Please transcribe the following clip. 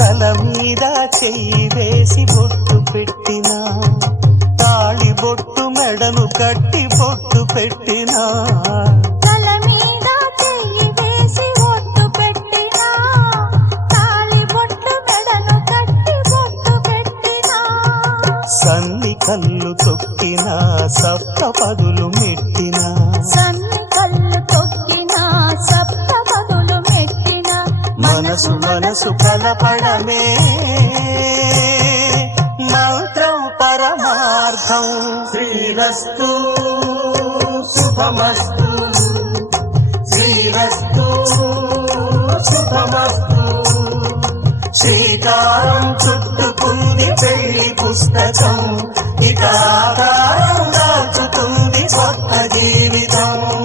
తల మీద చెయ్యి వేసి బొట్టు పెట్టినా, తాళి బొట్టు మెడను కట్టి బొట్టు పెట్టినా, తల మీద చెయ్యి వేసి బొట్టు పెట్టినా, తాళి బొట్టు మెడను కట్టి బొట్టు పెట్టినా, సన్ని కళ్ళు తొక్కినా సప్త పదులు మెట్టినా, సన్ని కళ్ళు తొక్కినా సప్త పదులు మెట్టినా, మనసు మనసు కలపడమే మంత్రం పరమార్థం. శ్రీరస్తు శుభమస్తు, శ్రీరస్తు శుభమస్తు. శ్రీకారం చుట్టుకుంది పెళ్లి పుస్తకం, ఇక ఆకారం దాచుతుంది కొత్త జీవితం.